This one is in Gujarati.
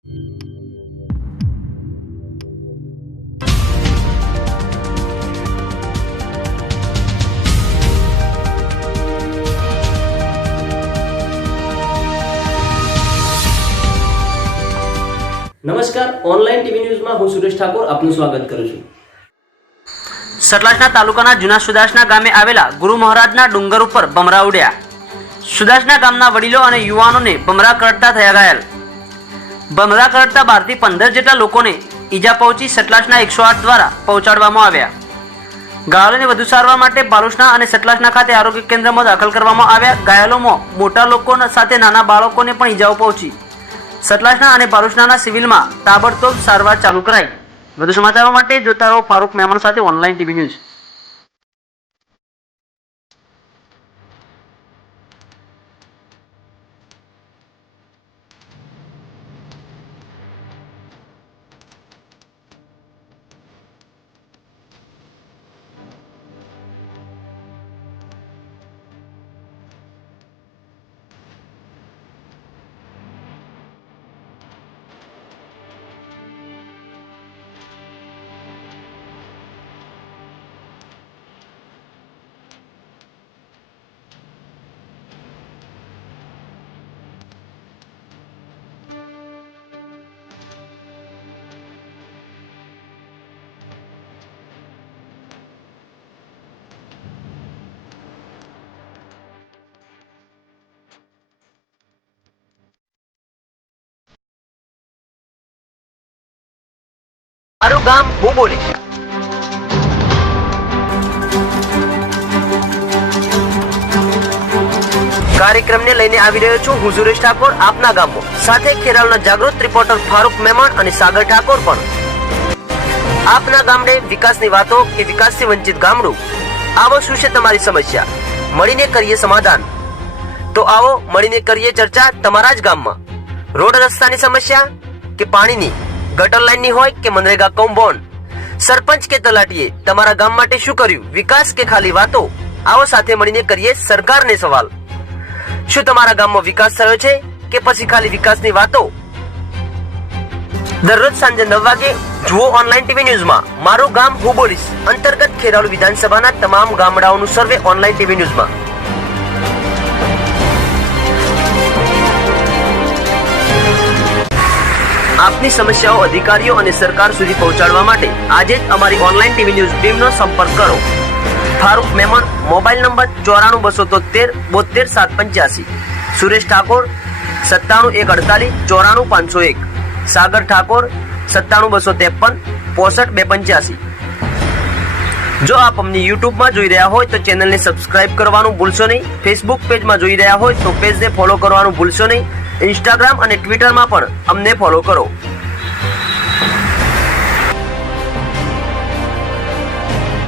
નમસ્કાર, ઓનલાઈન ટીવી ન્યૂઝમાં હું સુરેશ ઠાકોર આપનું સ્વાગત કરું છું। સતલાજના તાલુકાના જૂના સુદાસના ગામે આવેલા ગુરુ મહારાજના ડુંગર ઉપર ભમરા ઉડ્યા। સુદાસના ગામના વડીલો અને યુવાનોને ભમરા કરડતા થયા ઘાયલ। ભમરા કરડતા 12 થી 15 જેટલા લોકોને ઈજા પહોંચી સતલાજના 108 દ્વારા પહોંચાડવામાં આવ્યા। ઘાયલોને વધુ સારવાર માટે બાલુસના અને સતલાજના ખાતે આરોગ્ય કેન્દ્રમાં દાખલ કરવામાં આવ્યા। ઘાયલોમાં મોટા લોકો સાથે નાના બાળકોને પણ ઈજાઓ પહોંચી। સતલાજના અને બાલુસના સિવિલમાં તાબડતોબ સારવાર ચાલુ કરાઈ। વધુ સમાચારો માટે જોતા રહો ફારૂક મહેમાન સાથે ઓનલાઈન ટીવી ન્યૂઝ। મારું ગામ હું બોલીશ। કાર્યક્રમને લઈને આવી રહ્યો છું હું સુરેશ ઠાકોર આપના ગામમાં, સાથે ખેરાલુના જાગૃત રિપોર્ટર ફારૂક મહેમાન અને સાગર ઠાકોર પણ। આપના ગામડે વિકાસની વાતો કે વિકાસથી વંચિત ગામડું, આવો શું છે તમારી સમસ્યા, મળીને કરીએ સમાધાન। તો આવો મળીને કરીએ ચર્ચા તમારા જ ગામમાં। રોડ રસ્તાની સમસ્યા કે પાણીની, ગટર લાઈનની હોય કે મનરેગા કૌભાંડ, સરપંચ કે તલાટીએ તમારા ગામ માટે શું કર્યું, વિકાસ કે ખાલી વાતો, આવો સાથે મળીને કરીએ સરકારને સવાલ। શું તમારા ગામમાં વિકાસ થયો છે કે પછી ખાલી વિકાસની વાતો? દરરોજ સાંજે 9 વાગે જુઓ ઓનલાઈન ટીવી ન્યૂઝમાં મારું ગામ હું બોલીશ અંતર્ગત ખેરાલુ વિધાનસભાના તમામ ગામડાઓનું સર્વે ઓનલાઈન ટીવી ન્યૂઝમાં। આપની સમસ્યાઓ અધિકારીઓ અને સરકાર સુધી પહોંચાડવા માટે આજે જ અમારી ઓનલાઈન ટીવી ન્યૂઝ ટીમનો સંપર્ક કરો। ફારૂક મહેમાન, મોબાઈલ નંબર 94 273 72 785, સુરેશ ઠાકોર 97 148 94 501, સાગર ઠાકોર 97 253 65 285। જો આપ અમને યુટ્યુબમાં જોઈ રહ્યા હોય તો ચેનલને સબસ્ક્રાઇબ કરવાનું ભૂલશો નહીં। ફેસબુક પેજમાં જોઈ રહ્યા હોય તો પેજને ફોલો કરવાનું ભૂલશો નહીં। ઇન્સ્ટાગ્રામ અને ટ્વિટરમાં પણ અમને ફોલો કરો।